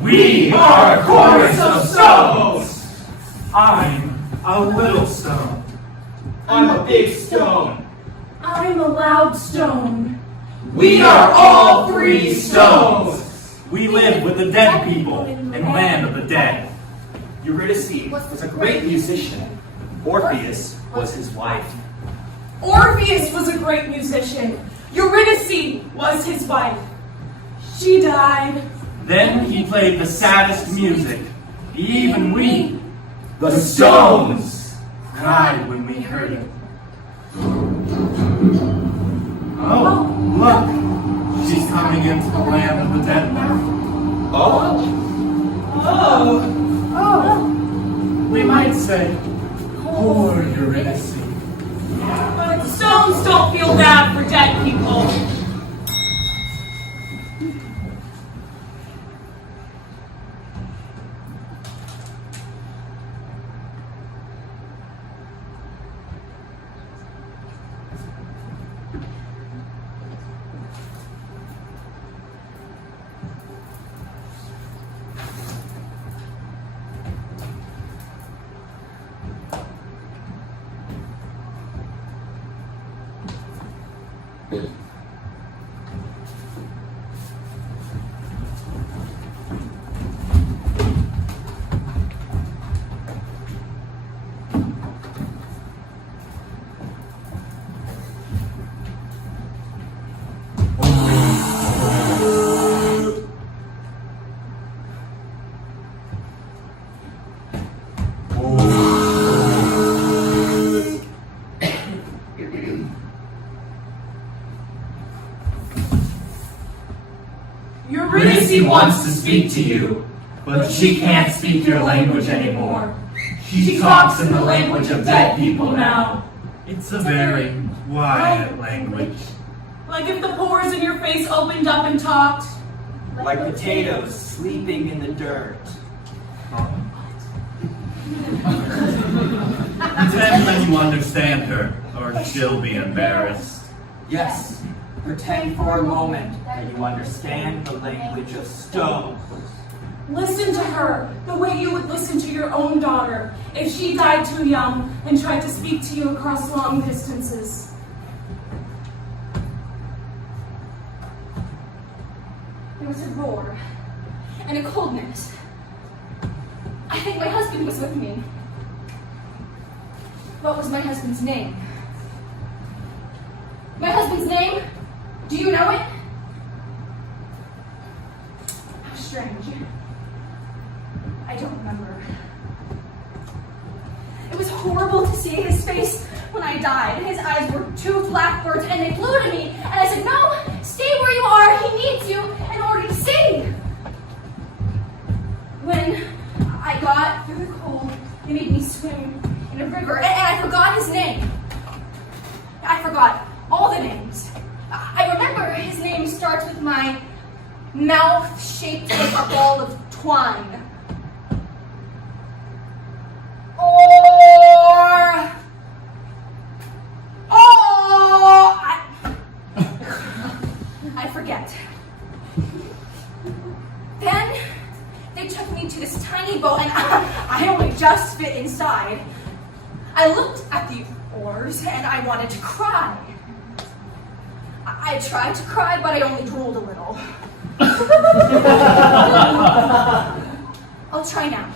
We are a chorus of stones. I'm a little stone. I'm a big stone. I'm a loud stone. We are all three stones. We live with the dead people in the land of the dead. Eurydice was a great musician. Orpheus was his wife. Orpheus was a great musician. Eurydice was his wife. She died. Then he played the saddest music. Even we, The stones. cried when we heard it. Oh, look! She's coming into the land of the dead now. Oh, Oh, We might say, poor Eurydice. but stones don't feel bad for dead people. Eurydice wants to speak to you, but she can't speak your language anymore. She talks in the language of dead people now. It's a very quiet language. Like if the pores in your face opened up and talked. like potatoes sleeping in the dirt. Pretend that you understand her, or she'll be embarrassed. Yes, pretend for a moment that you understand the language of stone. Listen to her the way you would listen to your own daughter if she died too young and tried to speak to you across long distances. There was a roar and a coldness. I think my husband was with me. What was my husband's name? My husband's name? Do you know it? How strange. I don't remember. It was horrible to see his face when I died. His eyes were two blackbirds and they flew to me. And I said, no, stay where you are. He needs you in order to sing. When I got through the cold, they made me swim in a river and I forgot his name. I forgot all the names. I remember his name starts with my mouth shaped like a ball of twine. I forget. Then they took me to this tiny boat and I only just fit inside. I looked at the oars and I wanted to cry. I tried to cry, but I only drooled a little. I'll try now.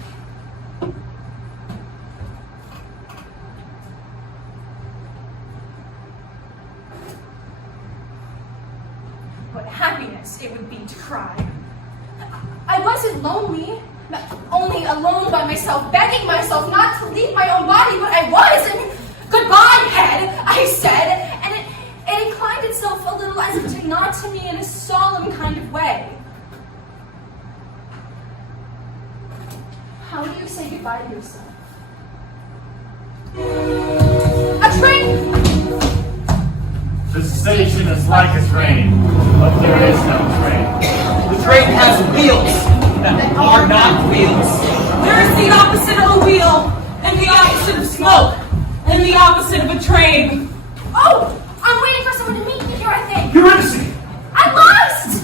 What happiness it would be to cry. I wasn't lonely, only alone by myself, begging myself not to leave my own body, but I was, and goodbye, head, I said, and it inclined itself a little as if to nod to me in a solemn kind of way. How do you say goodbye to yourself? A train! The station is like a train, but there is no train. The train has wheels that are not wheels. There is the opposite of a wheel, and the opposite of smoke, and the opposite of a train. Oh! I'm waiting for someone to meet me here, I think. Eurydice! I'm lost!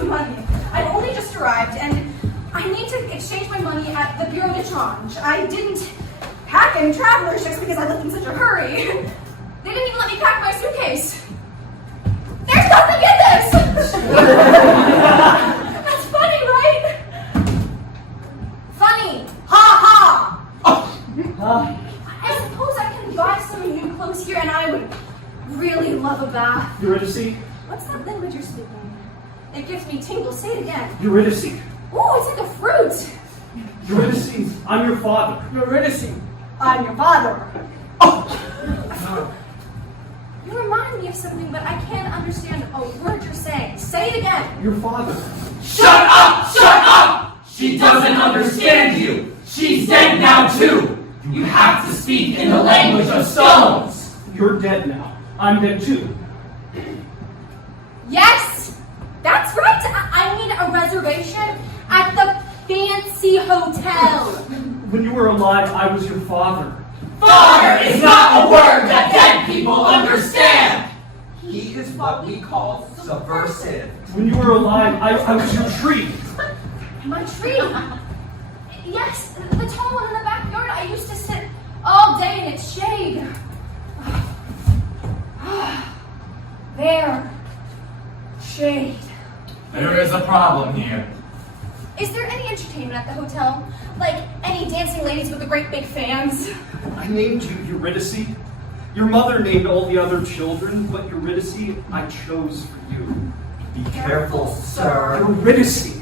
some money. I've only just arrived, and I need to exchange my money at the Bureau de Change. I didn't pack any traveler's checks because I left in such a hurry. They didn't even let me pack my suitcase. There's nothing in this! That's funny, right? Funny. Ha ha! I suppose I can buy some new clothes here, and I would really love a bath. Eurydice? What's that language you're speaking? It gives me tingles. Say it again. Eurydice? Ooh, it's like a fruit. Eurydice, I'm your father. Eurydice, I'm your father. You remind me of something, but I can't understand a word you're saying. Say it again. Your father. Shut up! Shut up! She doesn't understand you. She's dead now too. You have to speak in the language of stones. You're dead now. I'm dead too. Yes, that's right. I need a reservation at the fancy hotel. When you were alive, I was your father. Father is not a word that dead people understand. He is what we call subversive. When you were alive, I was your tree. My tree. Yes, the tall one in the backyard. I used to sit all day in its shade. There. Shade. There is a problem here. Is there any entertainment at the hotel? Like any dancing ladies with the great big fans? I named you Eurydice. Your mother named all the other children, but Eurydice, I chose for you. Be careful, sir. Eurydice!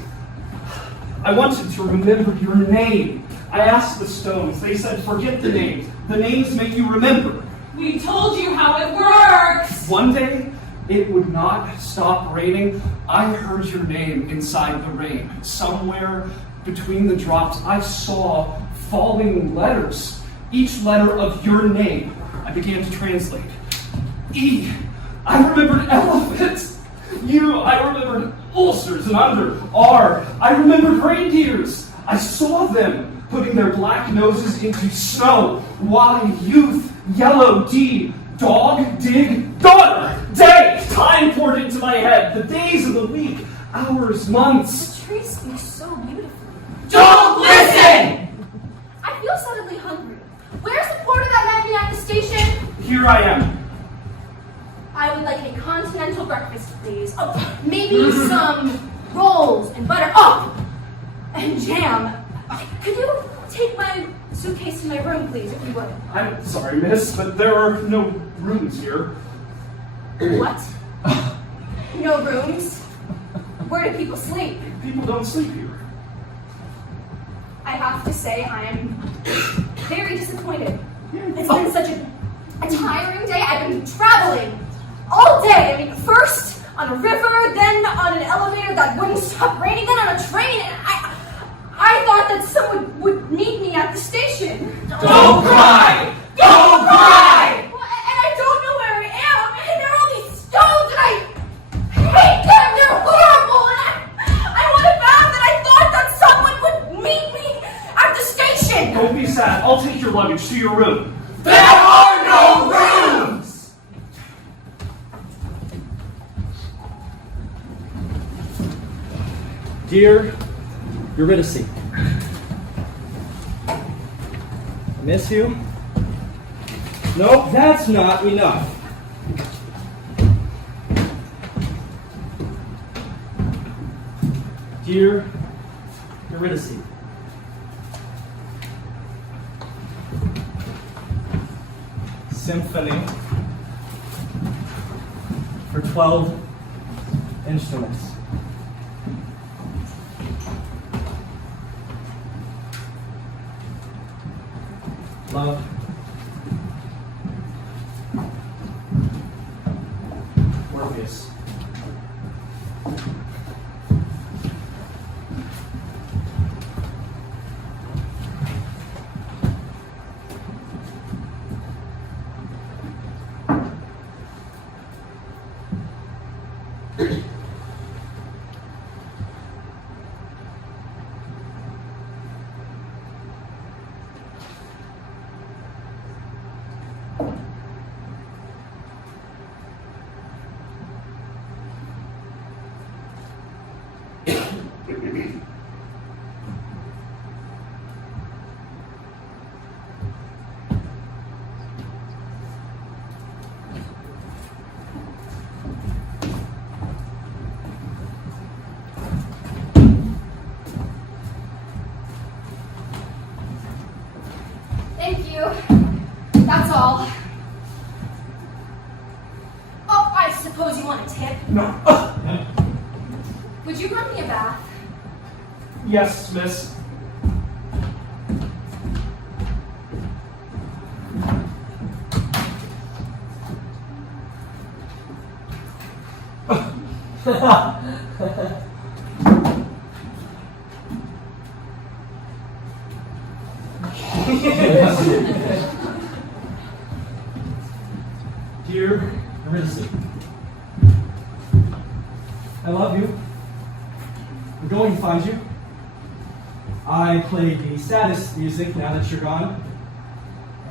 I wanted to remember your name. I asked the stones. They said, forget the names. The names make you remember. We told you how it works. One day, it would not stop raining. I heard your name inside the rain. Somewhere between the drops, I saw falling letters. Each letter of your name, I began to translate. E. I remembered elephants. U. I remembered ulcers and under. R. I remembered reindeers. I saw them putting their black noses into snow. Y. Youth. Yellow. D. Dog. Dig. Daughter. Day. Time poured into my head. The days of the week. Hours. Months. The tree speaks so beautifully. Don't listen! I feel suddenly hungry. Where's the porter that met me at the station? Here I am. I would like a continental breakfast, please. Oh, maybe some rolls and butter. Oh, and jam. Could you take my suitcase to my room, please, if you would? I'm sorry, miss, but there are no rooms here. What? No rooms? Where do people sleep? People don't sleep here. I have to say I am very disappointed. It's been such a tiring day. I've been traveling all day. I mean, first on a river, then on an elevator that wouldn't stop raining, then on a train, and I thought that someone would meet me at the station. Don't cry! Don't cry! Well, and I don't know where I am. I mean, there are all these stones, and I hate them. They're horrible, and I want a bath, and I thought that someone would meet me at the station. Don't be sad. I'll take your luggage to your room. There are no rooms! Dear Eurydice, I miss you? Nope, that's not enough. Dear Eurydice, Symphony for 12 instruments. Love. Orpheus. all. Oh, I suppose you want a tip? No. Would you run me a bath? Yes, miss. Dear Eurydice, I love you. I'm going to find you. I play the saddest music now that you're gone.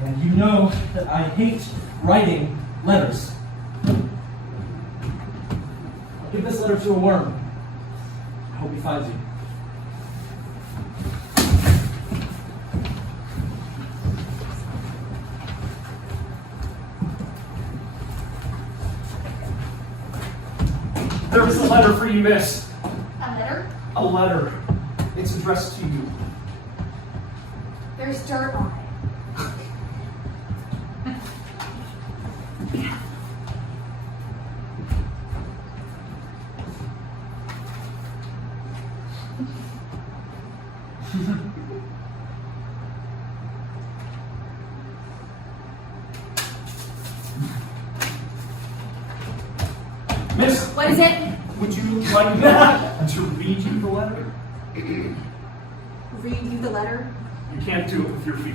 And you know that I hate writing letters. I'll give this letter to a worm. I hope he finds you. There is a letter for you, miss. A letter? A letter. It's addressed to you. There's dirt on it. Miss, What is it? would you like me to read you the letter? Read you the letter? You can't do it with your feet.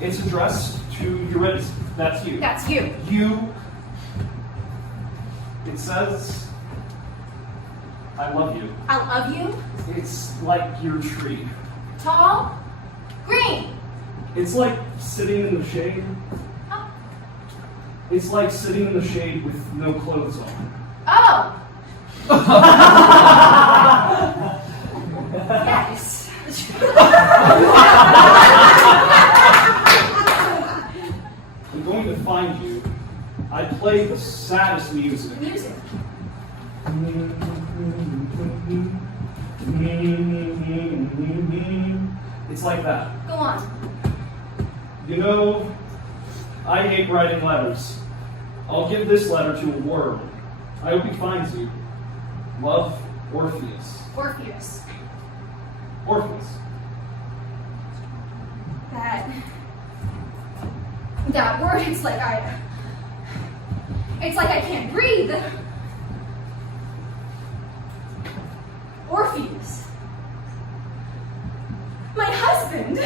It's addressed to Eurydice. That's you. That's you. You. It says, I love you. I love you. It's like your tree. Tall. Green. It's like sitting in the shade. Oh. It's like sitting in the shade with no clothes on. Oh. Yes. I'm going to find you. I play the saddest music. Music. It's like that. Go on. You know, I hate writing letters. I'll give this letter to a worm. I hope he finds you. Love, Orpheus. Orpheus. Orpheus. That word, it's like I can't breathe. Orpheus. My husband.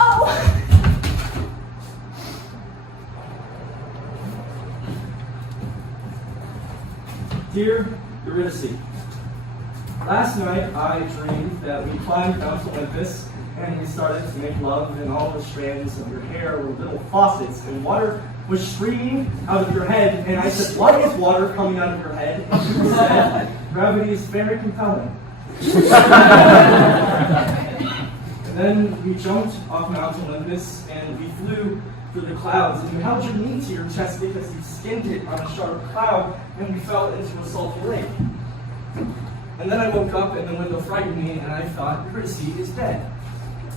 Oh. Dear Eurydice, last night I dreamed that we climbed Mount Olympus and we started to make love, and all the strands of your hair were little faucets, and water was streaming out of your head. And I said, why is water coming out of your head? And you said, gravity is very compelling. And then we jumped off Mount Olympus and we flew through the clouds, and you held your knee to your chest because you skinned it on a sharp cloud, and we fell into a salty lake. And then I woke up and the window frightened me, and I thought, Eurydice is dead.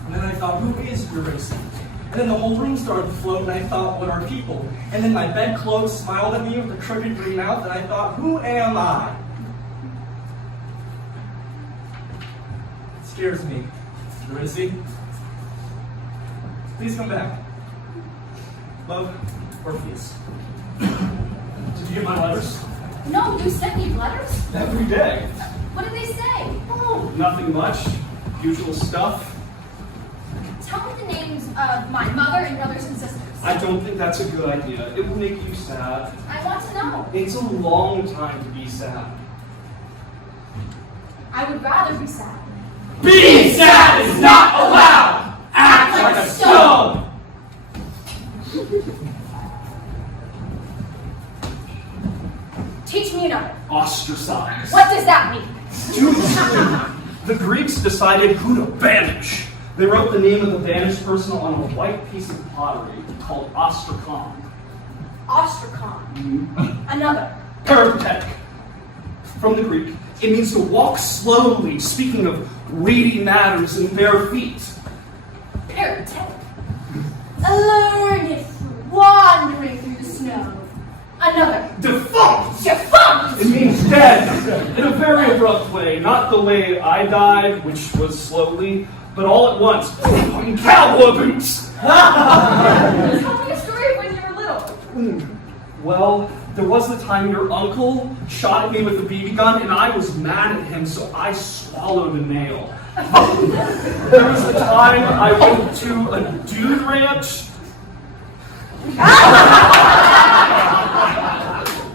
And then I thought, who is Eurydice? And then the whole room started to float, and I thought, what are people? And then my bedclothes smiled at me with a crooked green mouth, and I thought, who am I? It scares me. Eurydice, please come back. Love, Orpheus. Did you get my letters? No, you sent me letters? Every day. What did they say? Oh, nothing much. Usual stuff. Tell me the names of my mother and brothers and sisters. I don't think that's a good idea. It will make you sad. I want to know. It's a long time to be sad. I would rather be sad. Being sad is not allowed! Act like a stone! Teach me another. Ostracized. What does that mean? The Greeks decided who to banish. They wrote the name of the banished person on a white piece of pottery called ostrakhan. Ostrakhan. Another. Perfect. from the Greek. It means to walk slowly, speaking of weighty matters and bare feet. Paratek. Learned wandering through the snow. Another. Defunct! Defunct! It means dead, in a very abrupt way. Not the way I died, which was slowly, but all at once. In cowboy boots! Tell me a story of when you were little. Well, there was the time your uncle shot at me with a BB gun, and I was mad at him, so I swallowed a nail. There was the time I went to a dude ranch.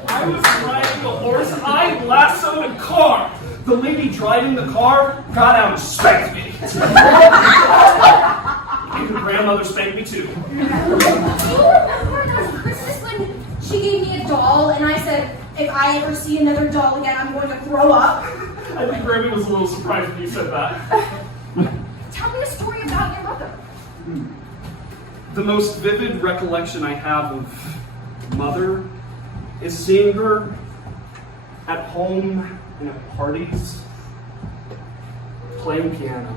I was riding a horse. I lassoed a car. The lady driving the car got out and spanked me. And your grandmother spanked me too. Do you remember there was Christmas when she gave me a doll and I said, if I ever see another doll again, I'm going to throw up? I think Grammy was a little surprised when you said that. Tell me a story about your mother. The most vivid recollection I have of Mother is seeing her at home and at parties playing piano.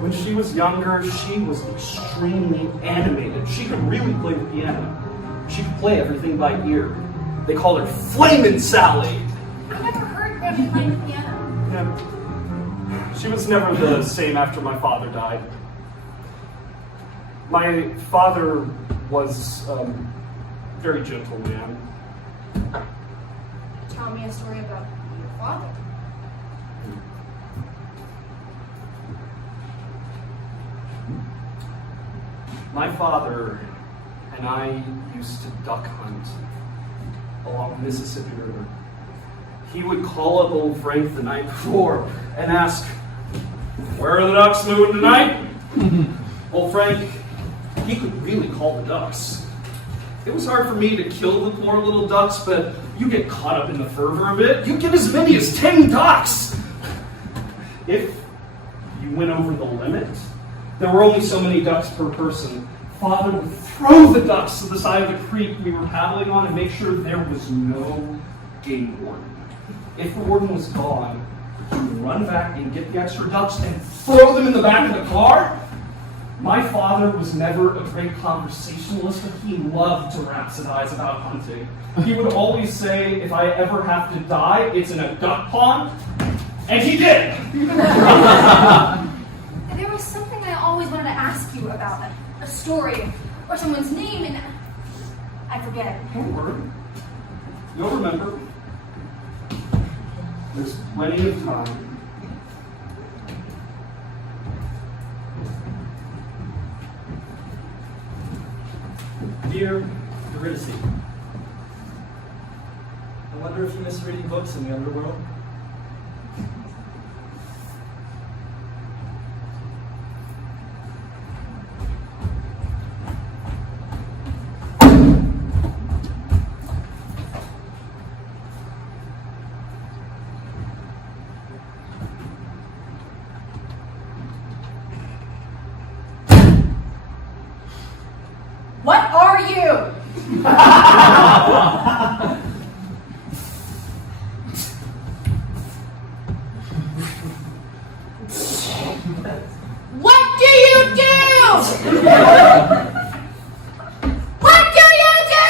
When she was younger, she was extremely animated. She could really play the piano. She could play everything by ear. They called her Flamin' Sally. I never heard Grammy playing the piano. Yeah. She was never the same after my father died. My father was a very gentle man. Tell me a story about your father. My father and I used to duck hunt along the Mississippi River. He would call up old Frank the night before and ask, "Where are the ducks moving tonight?" Old Frank, he could really call the ducks. It was hard for me to kill the poor little ducks, but you get caught up in the fervor of it. You get as many as 10 ducks. If you went over the limit, there were only so many ducks per person. Father would throw the ducks to the side of the creek we were paddling on and make sure there was no game warden. If the warden was gone, he would run back and get the extra ducks and throw them in the back of the car. My father was never a great conversationalist, but he loved to rhapsodize about hunting. He would always say, if I ever have to die, it's in a duck pond. And he did! There was something I always wanted to ask you about. A story or someone's name, and I forget it. Don't worry. You'll remember. There's plenty of time. Dear Eurydice, I wonder if you miss reading books in the underworld? What are you? What do you do? What do you do?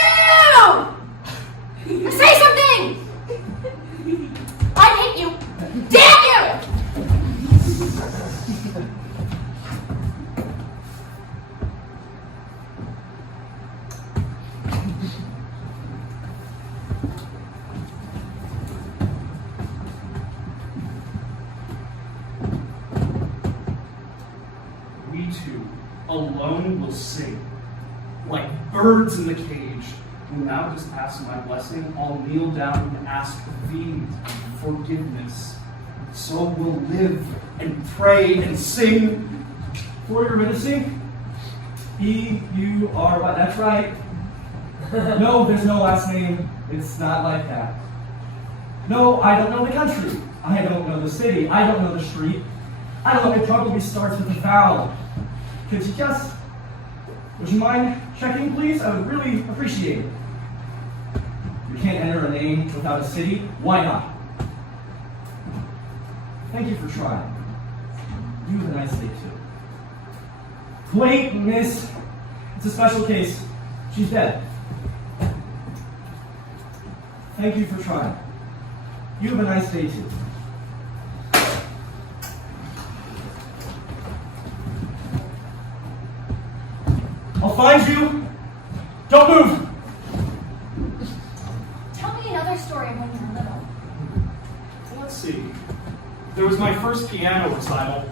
Say something! I hate you! Damn you! We two alone will sing, like birds in the cage. When thou dost ask my blessing, I'll kneel down and ask thee forgiveness. So we'll live and pray and sing. For Eurydice? E-U-R-Y, that's right. No, there's no last name. It's not like that. No, I don't know the country. I don't know the city. I don't know the street. I don't know, it probably starts with a vowel. Could you just, would you mind checking, please? I would really appreciate it. You can't enter a name name without a city, why not? Thank you for trying. You have a nice day too. Wait, miss. It's a special case. She's dead. Thank you for trying. You have a nice day too. I'll find you. Don't move. Tell me another story of when you were little. Let's see. There was my first piano recital.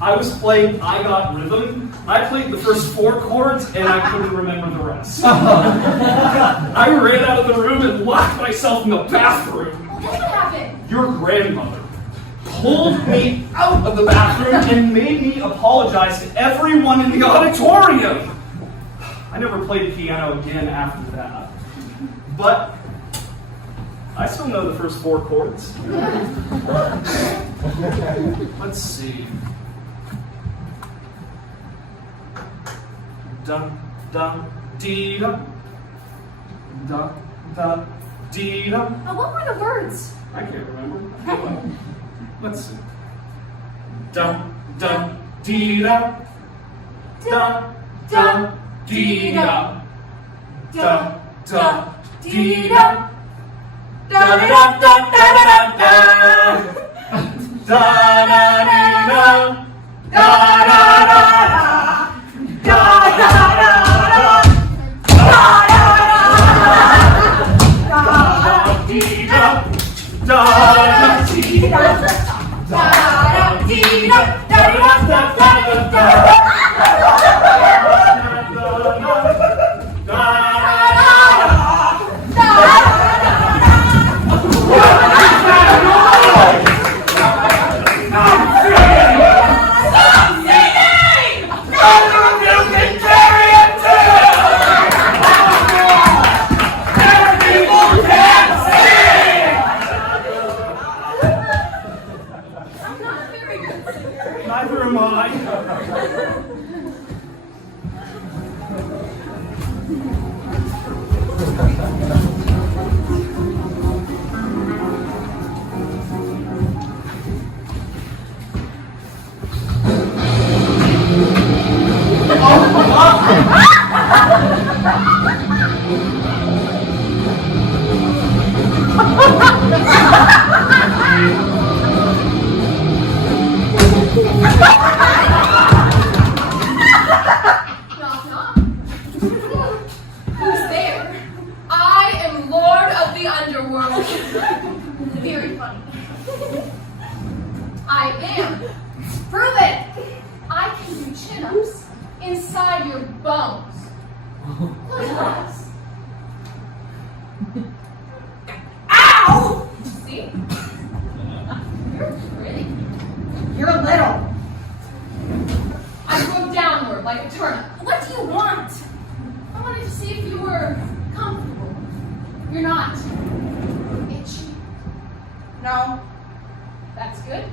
I was playing I Got Rhythm. I played the first 4 chords and I couldn't remember the rest. I ran out of the room and locked myself in the bathroom. Well, then what happened? Your grandmother pulled me out of the bathroom and made me apologize to everyone in the auditorium. I never played piano again after that. But I still know the first 4 chords. Let's see. Dun, dun, dee, dun. Dun, dun, dee, dun. What were the words? I can't remember. Let's see. Dun, dun, dee, dun. Dun, dun, dee, dun. Dun, dun, dee, dun. Da da da da da da da. Da da dee da. Da da da da. Da da da da. Da da dee da. Da da dee da. Da da dee da. Da da da da da. Neither am I. Knock, knock. Who's there? I am Lord of the Underworld. Very funny. I am. Prove it. I can do chin-ups inside your bones. Close your eyes. Ow! See? You're pretty. You're little. I broke downward like a turnip. What do you want? I wanted to see if you were comfortable. You're not. Itchy? No. That's good.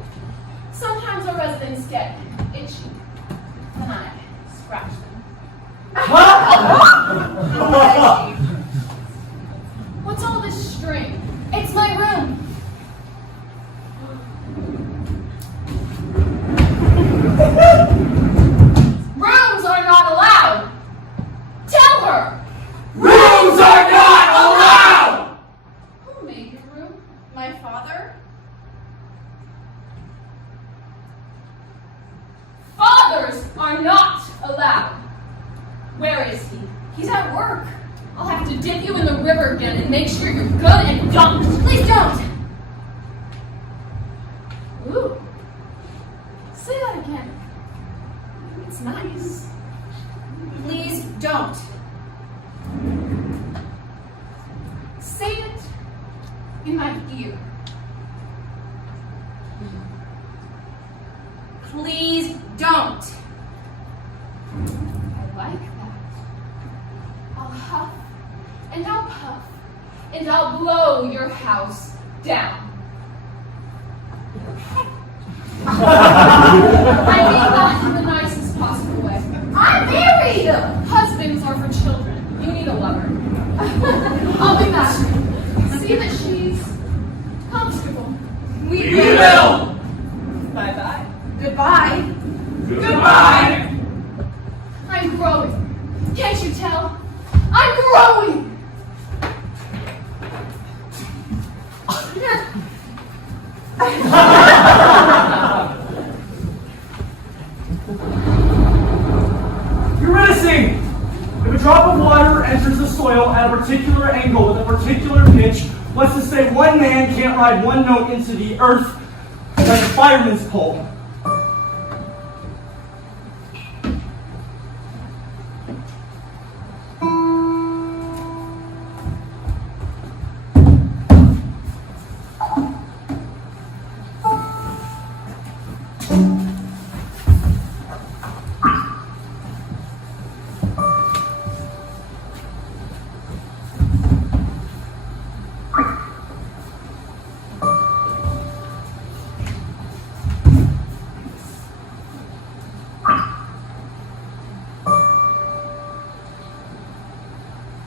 Sometimes our residents get itchy. And I scratch them. What's all this string? It's my room. Rooms are not allowed. Tell her. Rooms are not allowed! Who made your room? My father? Fathers are not allowed. Where is he? He's at work. I'll have to dip you in the river again and make sure you're good and dumped. Please don't. Ooh. Say that again. It's nice. Please don't. Say it in my ear. Please don't. I like that. I'll huff and I'll puff and I'll blow your house down. I mean that in the nicest possible way. I'm married! Husbands are for children. You need a lover. I'll be back. see that she's comfortable. We will. Bye-bye. Goodbye. Goodbye. I'm growing. Can't you tell? I'm growing. Eurydice! If a drop of water enters the soil at a particular angle with a particular pitch, let's just say one man can't ride one note into the earth like a fireman's pole.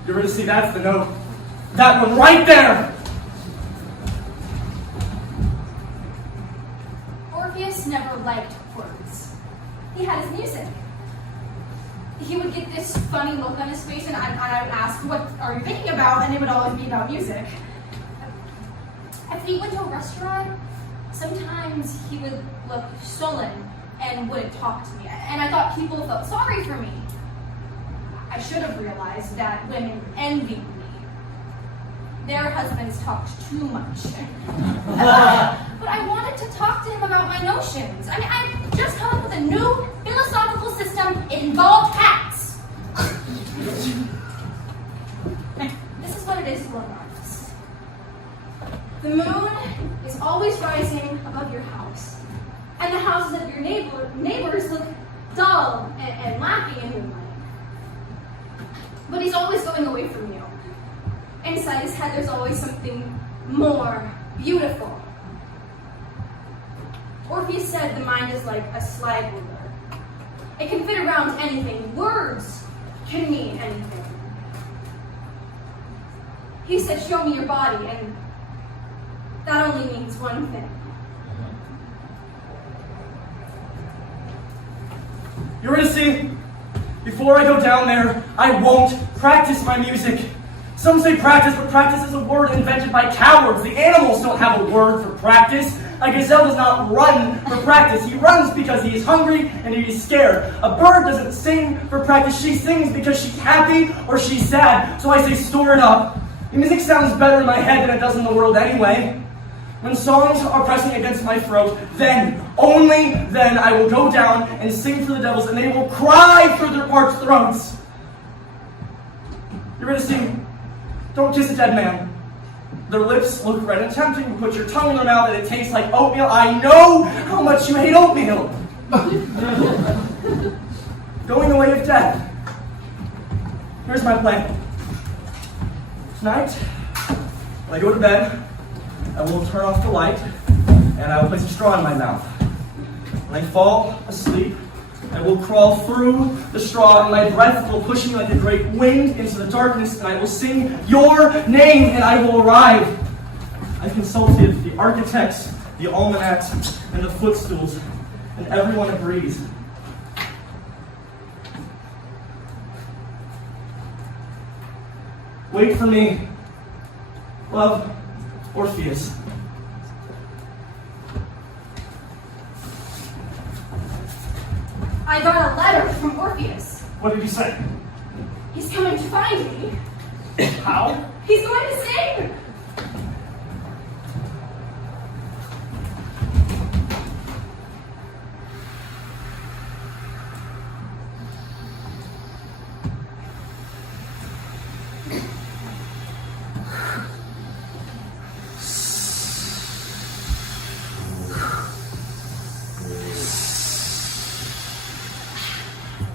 Eurydice, that's the note. That one right there! Orpheus never liked words. He had his music. He would get this funny look on his face, and I would ask, "What are you thinking about?" And it would always be about music. If he went to a restaurant, sometimes he would look sullen and wouldn't talk to me. And I thought people felt sorry for me. I should have realized that women envied me. Their husbands talked too much. But I wanted to talk to him about my notions. I mean, I just come up with a new philosophical system. It involved cats. This is what it is to love artists. The moon is always rising above your house, and the houses of your neighbors look dull and lacking in moonlight. But he's always going away from you. Inside his head, there's always something more beautiful. Orpheus said the mind is like a slide ruler. It can fit around anything. Words can mean anything. He said, "Show me your body," and that only means one thing. Eurydice, before I go down there, I won't practice my music. Some say practice, but practice is a word invented by cowards. The animals don't have a word for practice. A gazelle does not run for practice. He runs because he is hungry and he is scared. A bird doesn't sing for practice. She sings because she's happy or she's sad. So I say store it up. The music sounds better in my head than it does in the world anyway. When songs are pressing against my throat, then, only then, I will go down and sing for the devils, and they will cry through their parched throats. Eurydice, don't kiss a dead man. Their lips look red and tempting. You put your tongue in their mouth, and it tastes like oatmeal. I know how much you hate oatmeal. Going the way of death. Here's my plan. Tonight, when I go to bed, I will turn off the light, and I will place a straw in my mouth. When I fall asleep, I will crawl through the straw, and my breath will push me like a great wind into the darkness, and I will sing your name, and I will arrive. I consulted the architects, the almanacs, and the footstools, and everyone agrees. Wait for me. Love, Orpheus. I got a letter from Orpheus. What did you say? He's coming to find me. How? He's going to sing.